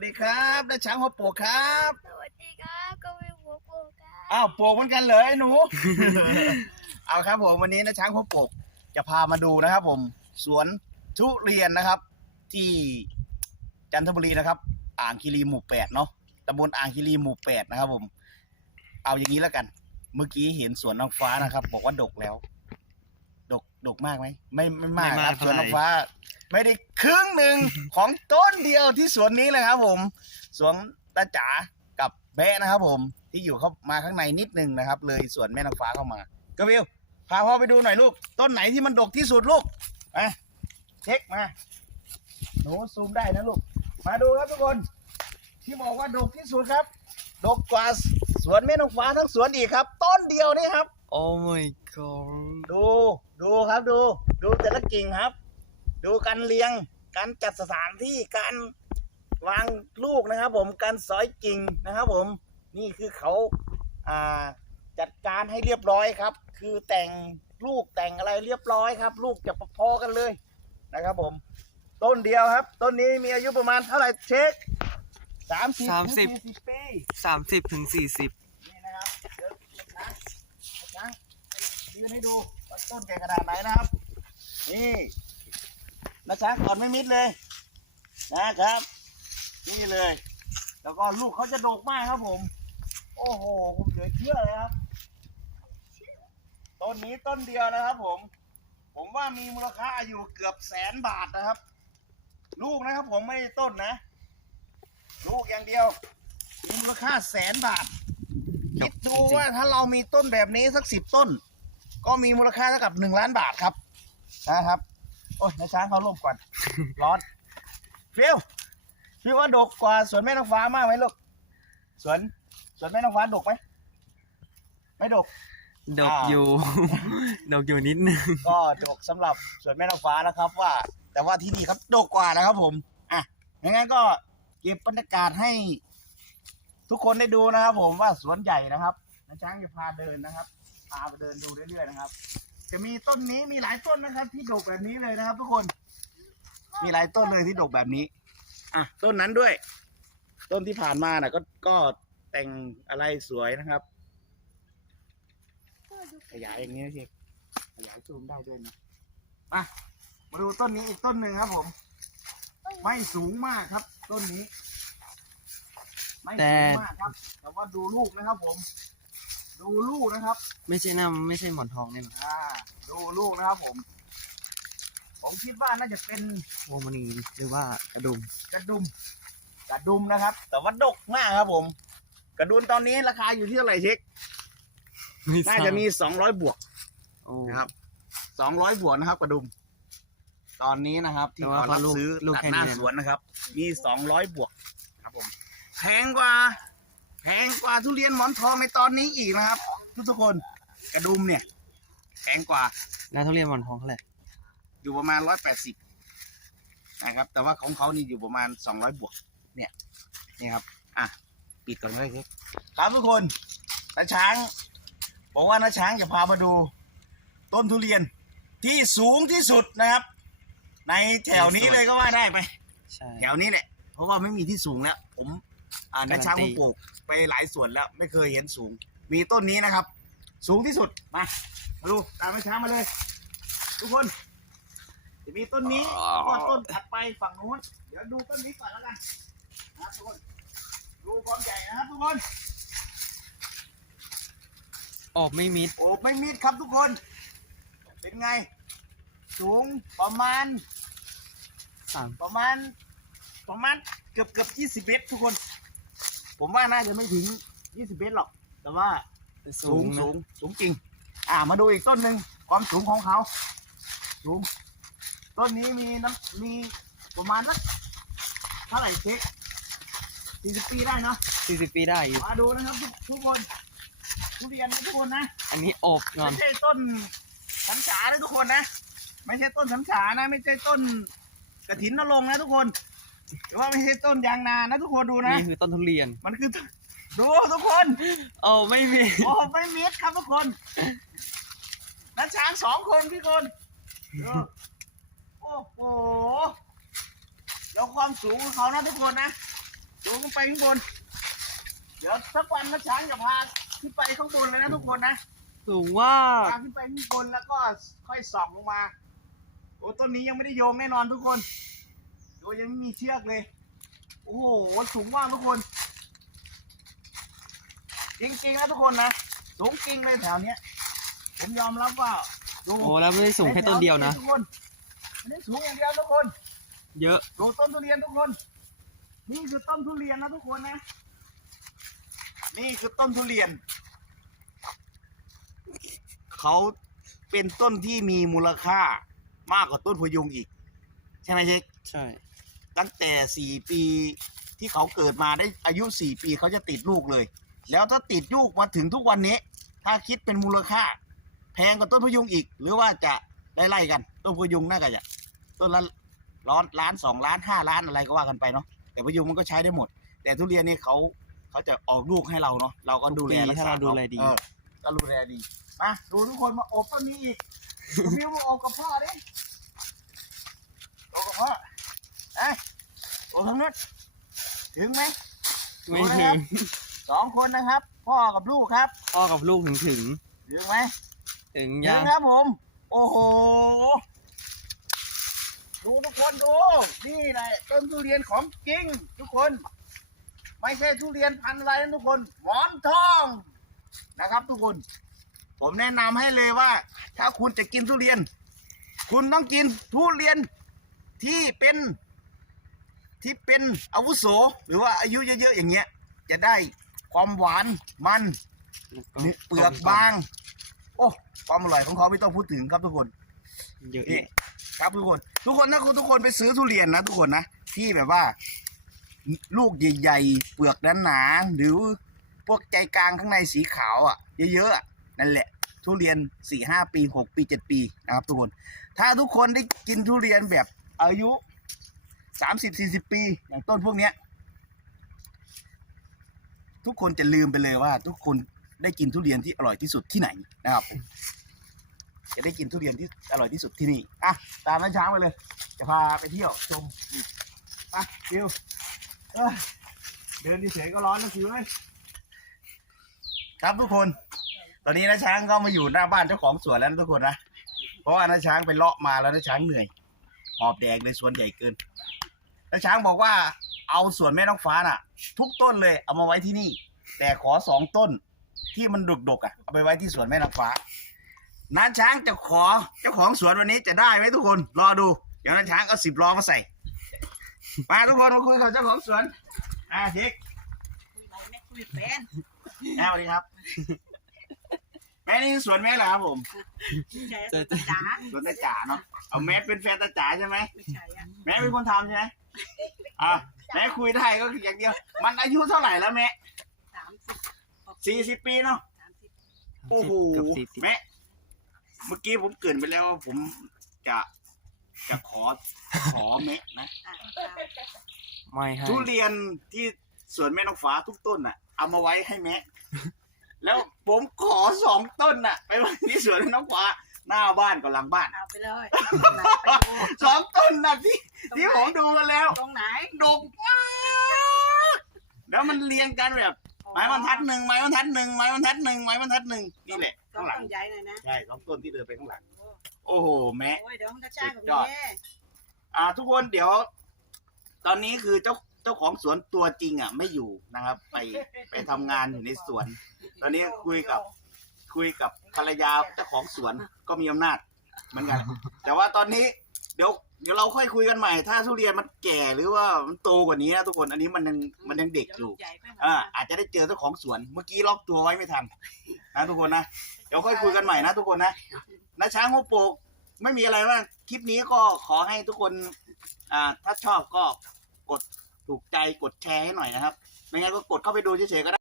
วัสดีครับน้าช้างหัวโปกครับสวัสดีครับก็มีหัวโปกครับอ้าวโปกเหมือนกันเลยหนู เอาครับผมวันนี้น้าช้างหัวโปกจะพามาดูนะครับ ผม สวนทุเรียนนะครับ ที่จันทบุรีนะครับ อ่างคีรีหมู่แปดเนาะตำบลอ่างคีรีหมู่แปดนะครับ ผม เอาอย่างนี้แล้วกัน เมื่อกี้เห็นสวนน้องฟ้านะครับ บอกว่าดกแล้ว ดกดกมากไหมไม่ไม่มากไม่คมากรับสวนน้องเท่าไหร่ฟ้า ไม่ได้ครึ่งหนึ่ง ของต้นเดียวที่สวนนี้เลยครับ ผม สวนตาจ๋ากับแบะนะครับ ผมที่อยู่เข้ามาข้างในนิดนึงนะครับ เลยสวนแม่นางฟ้าเข้ามากวิวพาพ่อไปดูหน่อยลูก ต้นไหนที่มันดกที่สุดลูกมาเช็คมาหนูซูมได้นะลูก มาดูครับทุกคน ที่บอกว่าดกที่สุดครับ ดกกว่าสวนแม่นางฟ้าทั้งสวนอีกครับ ต้นเดียวนี่ครับ โอ้ my god ดูดูครับดู ดูแต่ละกิ่งครับ ดูการเรียงการจัดสถานที่การวางลูกนะครับ ผมการสอยกิ่งนะครับ ผมนี่คือเขาอ่าจัดการให้เรียบร้อยครับ คือแต่งลูกแต่งอะไรเรียบร้อยครับ ลูกจะพอๆกันเลยนะครับ ผม ต้นเดียวครับ ต้นนี้มีอายุประมาณเท่าไหร่เช็คสามสิบสามสิบสี่สิบปีสามสิบถึงสี่สิบนี่นะครับเดี๋ยวช้างช้าง ยืนให้ดูว่าต้นใหญ่ขนาดไหนนะครับ นี่นะช้าก่อนไม่มิดเลย นะครับ นี่เลย แล้วก็ลูกเขาจะโดกมากครับผม โอ้โหผมเหลือเชื่อเลยครับ ต้นนี้ต้นเดียวนะครับ ผม ผมว่ามีมูลค่าอยู่เกือบแสนบาทนะครับ ลูกนะครับ ผมไม่ต้นนะ ลูกอย่างเดียวมีมูลค่าแสนบาทคิดดูว่าถ้าเรามีต้นแบบนี้สักสิบต้น ก็มีมูลค่าเท่ากับหนึ่งล้านบาทครับนะครับ โอ้ยนายช้างเขาลบก่อน ร้อนฟิวฟิวว่าดกกว่าสวนแม่นางฟ้ามากไหมลูกสวนสวนแม่นางฟ้าดกไหมไม่ดก ดกอ่าอยู่ ดกอยู่นิดนึงก็ดกสำหรับสวนแม่นางฟ้านะครับ ว่า แต่ว่าที่นี่ครับดกกว่านะครับ ผมอะงั้นก็เก็บบรรยากาศให้ ทุกคนได้ดูนะครับ ผมว่าสวนใหญ่นะครับนะช้างจะพาเดินนะครับ พาไปเดินดูเรื่อยๆนะครับ จะมีต้นนี้มีหลายต้นนะครับ ที่ดกแบบนี้เลยนะครับ ทุกคน มีหลายต้นเลยที่ดกแบบนี้ อะต้นนั้นด้วย ต้นที่ผ่านมาน่ะ ก็ก็แต่งอะไรสวยนะครับ ขยายอย่างนี้นะเชฟขยายซูมได้ด้วยนะมามาดูต้นนี้อีกต้นหนึ่งครับ ผม ไม่สูงมากครับ ต้นนี้ ไม่สูงมากครับ แต่ว่าดูลูกนะครับ ผม ดูลูกนะครับ ไม่ใช่น้ำไม่ใช่หมอนทองเนี่ยหรออ่าดูลูกนะครับผม ผมคิดว่าน่าจะเป็นพวงมณีหรือว่ากระดุมกระดุม กระดุมนะครับ แต่ว่าดกมากครับผม กระดุมตอนนี้ราคาอยู่ที่เท่าไหร่เช็คไม่ทรน่าบจะมีสองร้อยบวกโอ้นะครับสองร้อยบวกนะครับ กระดุม ตอนนี้นะครับที่แต่ขว่าอรับลูกซื้อลูกตัดแค่หน้านี้นะสวนนะครับ มีสองร้อยบวกครับผม แพงกว่าแพงกว่า ทุเรียนหมอนทองในตอนนี้อีกนะครับ ทุกทุกๆคนกระดุมเนี่ยแพงกว่าแล้วทุเรียนหมอนทองเท่าไหร่อยู่ประมาณร้อยแปดสิบนะครับ แต่ว่าของเขานี่อยู่ประมาณสองร้อยบวก เนี่ยนี่ครับอะปิดก่อนเลยครับครับทุกคนน้าช้างบอกว่าน้าช้างจะพามาดู ต้นทุเรียนที่สูงที่สุดนะครับ ในแถวนี้เลยก็ว่าได้ไป ใช่ แถวนี้แหละ เพราะว่าไม่มีที่สูงแล้ว ผม อ่าการัน้านช้างตีผมปลูกไปหลายส่วนแล้วไม่เคยเห็นสูง มีต้นนี้นะครับ สูงที่สุดมามาดูตามน้าช้างมาเลย ทุกคน จะมีต้นนี้ก็ต้นถัดไปฝั่งนู้นเดี๋ยวดูต้นนี้ก่อนแล้วกันนะครับทุกคนดูความใหญ่นะครับทุกคนออกไม่มิดโอบไม่มิดครับทุกคน เป็นไง สูงประมาณสามประมาณ ประมาณเกือบเกือบยี่สิบเมตรทุกคน ผมว่าน่าจะไม่ถึงยี่สิบเมตรหรอก แต่ว่าสูสูงงนะสูงสูงจริง อ่ามาดูอีกต้นหนึ่งความสูงของเขา สูง ต้นนี้มีน้ำมีประมาณสักเท่าไหร่เช็คสี่สิบปีได้เนาะสี่สิบปีได้อยู่มาดูนะครับทุกทุกคนทุเรียนนะทุกคนนะ อันนี้อบก่อนไม่ใช่ต้นสัญฉานะทุกคนนะ ไม่ใช่ต้นสัญฉานะ ไม่ใช่ต้นกระถินนรงค์นะทุกคน หรือว่าไม่ใช่ต้นยางนานะทุกคนดูนะ นี่คือต้นทุเรียน มันคือดูทุกคนโอ้ไม่มี โอ้ไม่มิดครับทุกคนนักช้างสองคนพี่คนดูโอ้โหแล้วความสูงของเขานะทุกคนนะดูขึ้นไปข้างบน เดี๋ยวสักวันนะช้างจะพาขึ้นไปข้างบนเลยนะทุกคนนะสูงว่าพาขึ้นไปข้างบนแล้วก็ค่อยส่องลงมาโอ้ต้นนี้ยังไม่ได้โยงแน่นอนทุกคน โดยยังไม่มีเชือกเลย โอ้โหสูงมากทุกคน จริงๆนะทุกคนนะสูงจริงเลยแถวเนี้ย ผมยอมรับว่าดูโอ้แล้วไม่ได้สูงแค่ต้นเดียวนะทุกคนอันนี้สูงอย่างเดียวทุกคน เยอะดูต้นทุเรียนทุกคน นี่คือต้นทุเรียนนะทุกคนนะ นี่คือต้นทุเรียน เขาเป็นต้นที่มีมูลค่ามากกว่าต้นพยุงอีกใช่ไหมเช็คใช่ ตั้งแต่สี่ปีที่เขาเกิดมาได้อายุสี่ปีเขาจะติดลูกเลย แล้วถ้าติดลูกมาถึงทุกวันนี้ ถ้าคิดเป็นมูลค่า แพงกว่าต้นพยุงอีก หรือว่าจะได้ไล่กัน ต้นพยุงน่าจะต้นละร้อนล้านสองล้านห้าล้านอะไรก็ว่ากันไปเนาะแต่พยุงมันก็ใช้ได้หมด แต่ทุเรียนนี่เขาเขาจะออกลูกให้เราเนาะเราก็ดูแลปีรักษถ้าเราดูแลดีเออก็ดูแลดีมาดูทุกคนมาโอบต้นนี้อีกพี่มาโอบกับพ่อดิ โอบกับพ่อไอ้ยโอบทางนู้นถึงไหมไม่ถึงสองคนนะครับ พ่อกับลูกครับ พ่อกับลูกถึงถึงถึงไหมถึงถึยังงครับผม โอ้โห ดูทุกคนดู นี่แหละต้นทุเรียนของจริง ทุกคน ไม่ใช่ทุเรียนพันธุ์อะไรนะทุกคนหมอนทองนะครับ ทุกคน ผมแนะนำให้เลยว่า ถ้าคุณจะกินทุเรียน คุณต้องกินทุเรียน ที่เป็นที่เป็นอาวุโสหรือว่าอายุเยอะๆอย่างเงี้ย จะได้ความหวานมันเนื้อเปลือกบาง โอ้ความอร่อยของเขาไม่ต้องพูดถึงครับทุกคนเยอะนี่อีกครับทุกคน ทุกคนนะคุณทุกคนไปซื้อทุเรียนนะทุกคนนะที่แบบว่า ลูกใหญ่ๆเปลือกหนาๆหรือพวกใจกลางข้างในสีขาวอะ เยอะๆอะนั่นแหละ ทุเรียนสี่ห้าปีหกปีเจ็ดปีนะครับทุกคน ถ้าทุกคนได้กินทุเรียนแบบ อายุสามสิบสี่สิบปี อย่างต้นพวกเนี้ย ทุกคนจะลืมไปเลยว่า ทุกคนได้กินทุเรียนที่อร่อยที่สุดที่ไหนนะครับ จะได้กินทุเรียนที่อร่อยที่สุดที่นี่อะตามน้าช้างไปเลย จะพาไปเที่ยวชมอีกไปคิวเอ้ยเดินเฉยก็ร้อนนะคิวเลยครับทุกคน ตอนนี้น้าช้างก็มาอยู่หน้าบ้านเจ้าของสวนแล้วนะทุกคนนะเพราะว่าน้าช้างไปเลาะมาแล้วน้าช้างเหนื่อย หอบแดงเลยสวนใหญ่เกินน้าช้างบอกว่า เอาสวนแม่น้องฟ้าน่ะ ทุกต้นเลยเอามาไว้ที่นี่ แต่ขอสองต้นที่มันดกๆอะเอาไปไว้ที่สวนแม่น้ำฟ้าน้าช้างจะขอเจ้าของสวนวันนี้จะได้ไหมทุกคน รอดู เดี๋ยวน้าช้างเอาสิบล้อมาใส่ มาทุกคนมาคุยกับเจ้าของสวน อ่าเช็คคุยอะไรไม่คุยเป็นแม่สวัสดีครับ แม่นี่คือสวนแม่เหรอครับผมแชร์ตาจ๋าสวนตาจ๋าเนาะเอาแม่เป็นแฟนตาจ๋าใช่ไหมไม่ใช่อะแม่เป็นคนทำใช่ไหมอ่าแม่คุยได้ก็คืออย่างเดียว มันอายุเท่าไหร่แล้วแม่สามสิบสี่สิบปีเนาะสามสิบโอ้โหเกือบสี่สิบแม่เมื่อกี้ผมเกรินไปแล้วว่าผมจะจะขอขอแม่นะ อะไม่ให้ทุเรียนที่สวนแม่น้องฟ้าทุกต้นน่ะ เอามาไว้ให้แม่ แล้วผมขอสองต้นน่ะ ไปไว้ที่สวนแม่น้องฟ้าหน้าบ้านกับหลังบ้าน เอาไปเลยไหนไปดูสองต้นน่ะที่ที่ผมดูมาแล้วตรงไหนดกมากแล้วมันเรียงกันแบบไม้บรรทัดหนึ่งไม้บรรทัดหนึ่งไม้บรรทัดหนึ่งไม้บรรทัดหนึ่งนี่แหละต้ข้างหลังนใหญ่หน่อยนะใช่สองต้นที่เดินไปข้างหลัง โอ้โหแม่โอ้ยเดี๋ยวมันจะช้ากับสุดยอดนี้อ่า ทุกคนเดี๋ยว ตอนนี้คือเจ้าเจ้าของสวนตัวจริงอะ ไม่อยู่นะครับ ไปไปทำงานอยู่ในสวน ตอนนี้คุยกับคุยกับภรรยาเจ้าของสวนก็มีอำนาจเหมือนกัน แต่ว่าตอนนี้เดี๋ยวเดี๋ยวเราค่อยคุยกันใหม่ ถ้าทุเรียนมันแก่หรือว่ามันโตกว่านี้นะทุกคนอันนี้มันยังมันยังเด็กอยู่ อ่าอาจจะได้เจอเจ้าของสวน เมื่อกี้ล็อกตัวไว้ไม่ทันนะทุกคนนะ เดี๋ยวค่อยคุยกันใหม่นะทุกคนนะนะช้างหัวโปกไม่มีอะไรมากคลิปนี้ก็ขอให้ทุกคน อ่า ถ้าชอบก็กด ถูกใจกดแชร์ให้หน่อยนะครับ ไม่งั้นก็กดเข้าไปดูเฉยๆก็ได้